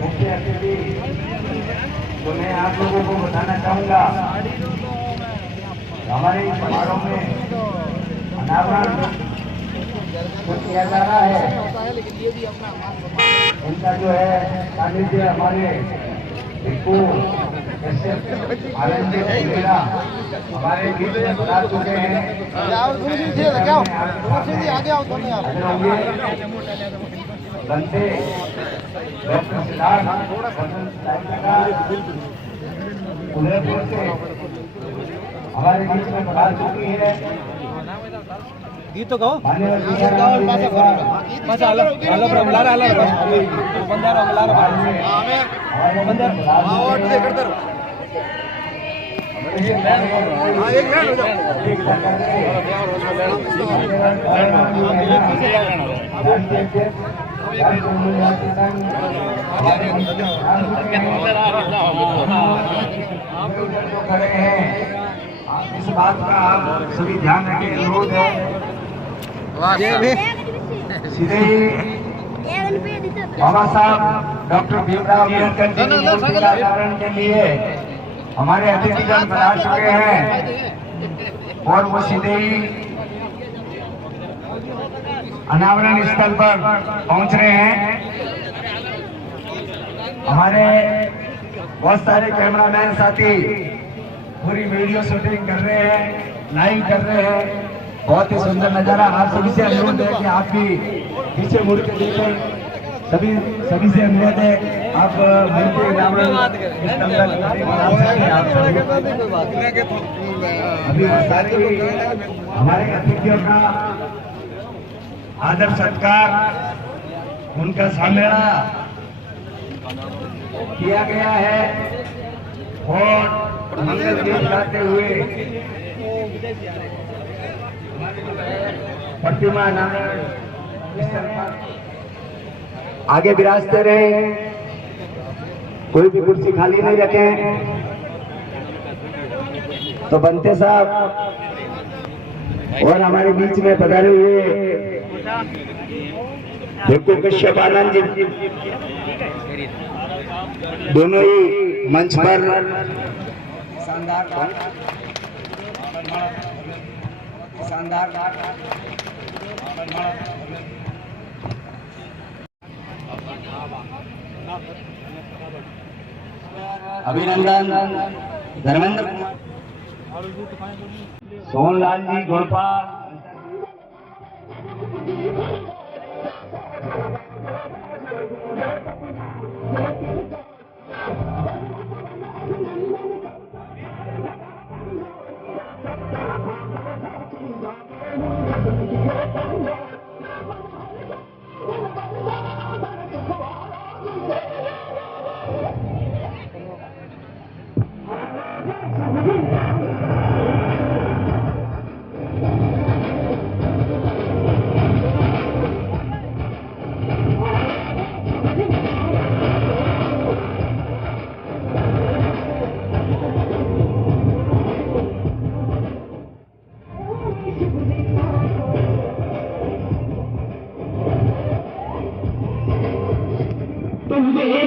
मुख्य अतिथि तो मैं आप लोगों को बताना चाहूंगा, हमारे इस समारोह में अनावरण जो किया जा रहा है, इनका जो है सानिध्य हमारे भिक्खू आनंद हमारे बीच में बता चुके हैं। बनते डॉक्टर सिद्धार्थ उदयपुर से हमारे बीच में बता चुकी है। गीत तो गाओ खड़े हैं, इस बात का आप सभी ध्यान रखें। अनुरोध है सीधे ही बाबा साहब डॉक्टर भीमराव अम्बेडकर जी की मूर्ति का अनावरण के लिए हमारे अतिथिगण बना चुके हैं और वो सीधे ही अनावरण स्थल पर पहुंच रहे हैं। हमारे बहुत सारे कैमरामैन साथी पूरी वीडियो शूटिंग कर रहे हैं, लाइव कर रहे हैं। बहुत ही सुंदर नजारा। आप सभी से अनुरोध है कि आप भी पीछे मुड़ के देखें। सभी से अनुरोध है आप मूर्ति अनावरण अभी सारे हमारे अतिथियों का आदर सत्कार, उनका सम्मेलन किया गया है और मंगल गीत गाते हुए प्रतिमा अनावरण स्थल पर आगे विराजते रहे। कोई भी कुर्सी खाली नहीं रखें। तो बनते साहब और हमारे बीच में पधारे हुए भिक्खू कश्यप आनंद जी दोनों ही मंच पर शानदार अभिनंदन धर्मेंद्र सोनलाल जी गोपाल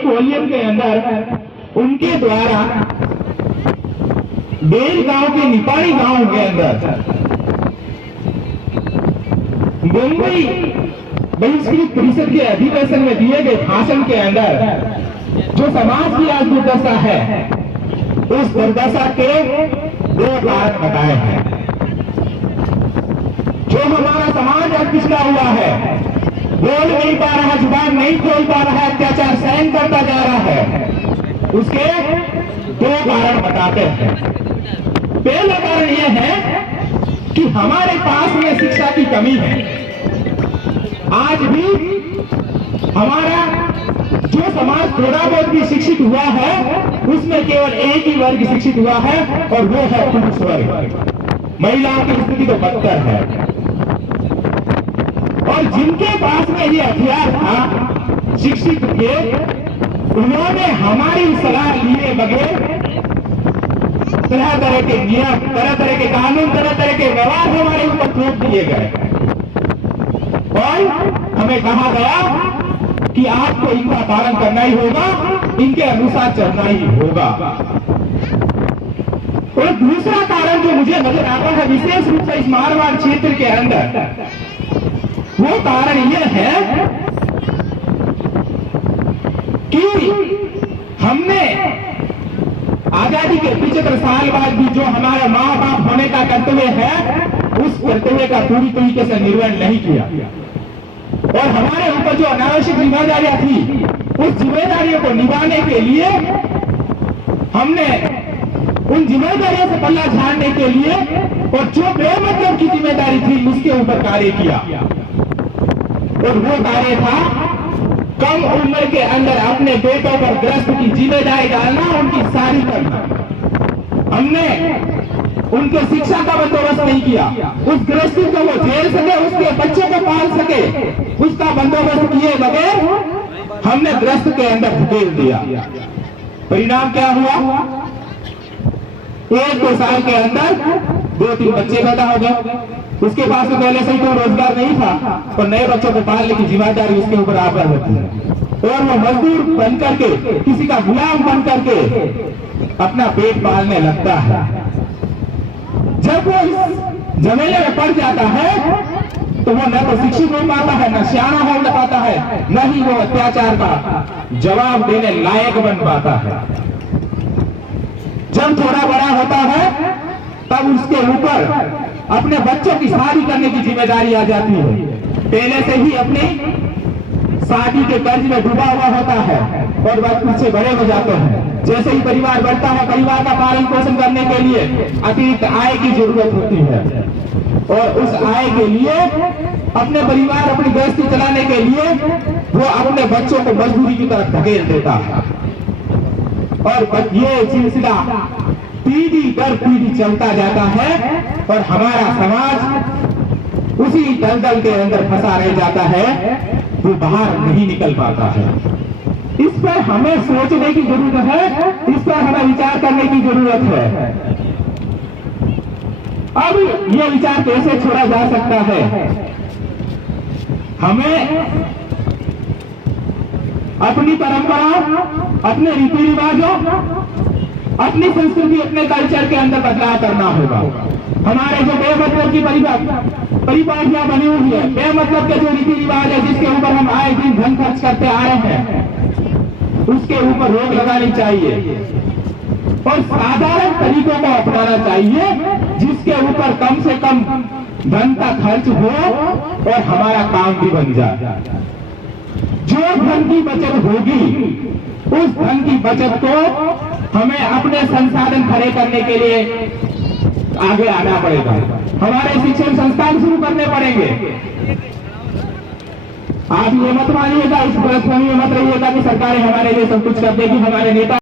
वॉल्यूम के अंदर उनके द्वारा बेल गांव के निपाड़ी गांव के अंदर मुंबई बहिष्कृत परिषद के अधिवेशन में दिए गए भाषण के अंदर जो समाज की आज दुर्दशा है, उस दुर्दशा के दो कारण बताए हैं। जो हमारा समाज आज पिछड़ा हुआ है, बोल नहीं पा रहा, जुबान नहीं खोल पा रहा, अत्याचार सहन करता जा रहा है, उसके दो कारण बताते हैं। पहला कारण यह है कि हमारे पास में शिक्षा की कमी है। आज भी हमारा जो समाज थोड़ा बहुत भी शिक्षित हुआ है, उसमें केवल एक ही वर्ग शिक्षित हुआ है और वो है पुरुष वर्ग। महिलाओं की स्थिति तो बदतर है। और जिनके पास में ये हथियार था, शिक्षित थे, उन्होंने हमारी सलाह लिए बगैर तरह तरह के नियम, तरह तरह के कानून, तरह तरह के व्यवहार हमारे ऊपर थोप दिए गए और हमें कहा गया कि आपको इनका पालन करना ही होगा, इनके अनुसार चलना ही होगा। और दूसरा कारण जो मुझे नजर आता है विशेष रूप से इस मारवाड़ क्षेत्र के अंदर, वो कारण यह है कि हमने आजादी के 75 साल बाद भी जो हमारा माँ बाप होने का कर्तव्य है, उस कर्तव्य का पूरी तरीके से निर्वहन नहीं किया। और हमारे ऊपर जो अनावश्यक जिम्मेदारियां थी, उस जिम्मेदारियों को निभाने के लिए हमने उन जिम्मेदारियों से पल्ला झाड़ने के लिए और जो बेमतलब की जिम्मेदारी थी उसके ऊपर कार्य किया। और वो कार्य था कम उम्र के अंदर अपने बेटों पर ग्रस्त की जिम्मेदारी डालना, उनकी शादी करना। हमने उनके शिक्षा का बंदोबस्त नहीं किया, उस गृहस्थी को वो झेल सके, उसके बच्चों को पाल सके, उसका बंदोबस्त किए बगैर हमने गृहस्थ के अंदर धकेल दिया। परिणाम क्या हुआ? 1-2 साल के अंदर 2-3 बच्चे पैदा हो गए। उसके पास तो पहले से ही कोई रोजगार नहीं था, और नए बच्चों को पालने की जिम्मेदारी उसके ऊपर आ पर होती है। और वो मजदूर बन करके, किसी का गुलाम बन करके अपना पेट पालने लगता है। जब वो इस झमेले में पड़ जाता है तो वो न तो शिक्षित हो पाता है, न सियाना हो पाता है, न ही वो अत्याचार का जवाब देने लायक बन पाता है। जब थोड़ा बड़ा होता है तब उसके ऊपर अपने बच्चों की शादी करने की जिम्मेदारी आ जाती है। पहले से ही अपनी शादी के कर्ज में डूबा हुआ होता है और बच्चे बड़े हो जाते हैं। जैसे ही परिवार बढ़ता है, परिवार का पालन पोषण करने के लिए अतिरिक्त आय की जरूरत होती है, और उस आय के लिए अपने परिवार, अपनी गृहस्थी चलाने के लिए वो अपने बच्चों को मजदूरी की तरफ धकेल देता है। और ये सिलसिला पीढ़ी दर पीढ़ी चलता जाता है और हमारा समाज उसी दलदल के अंदर फंसा रह जाता है, वो बाहर नहीं निकल पाता है। इस पर हमें सोचने की जरूरत है, इस पर हमें विचार करने की जरूरत है। अब ये विचार कैसे छोड़ा जा सकता है? हमें अपनी परंपरा, अपने रीति रिवाजों, अपनी संस्कृति, अपने कल्चर के अंदर बदलाव करना होगा। हमारे जो बेमतलब की परिभाषा बनी हुई है, बेमतलब के जो रीति रिवाज है, जिसके ऊपर हम आए दिन धन खर्च करते आ रहे हैं, उसके ऊपर रोक लगानी चाहिए और साधारण तरीकों को अपनाना चाहिए, जिसके ऊपर कम से कम धन का खर्च हो और हमारा काम भी बन जाए। जो धन की बचत होगी, उस धन की बचत को हमें अपने संसाधन खड़े करने के लिए आगे आना पड़ेगा। हमारे शिक्षण संस्थान शुरू करने पड़ेंगे। आप ये मत मानिएगा, इस गलतफहमी में मत रहिएगा कि सरकारें हमारे लिए सब कुछ कर देगी, हमारे नेता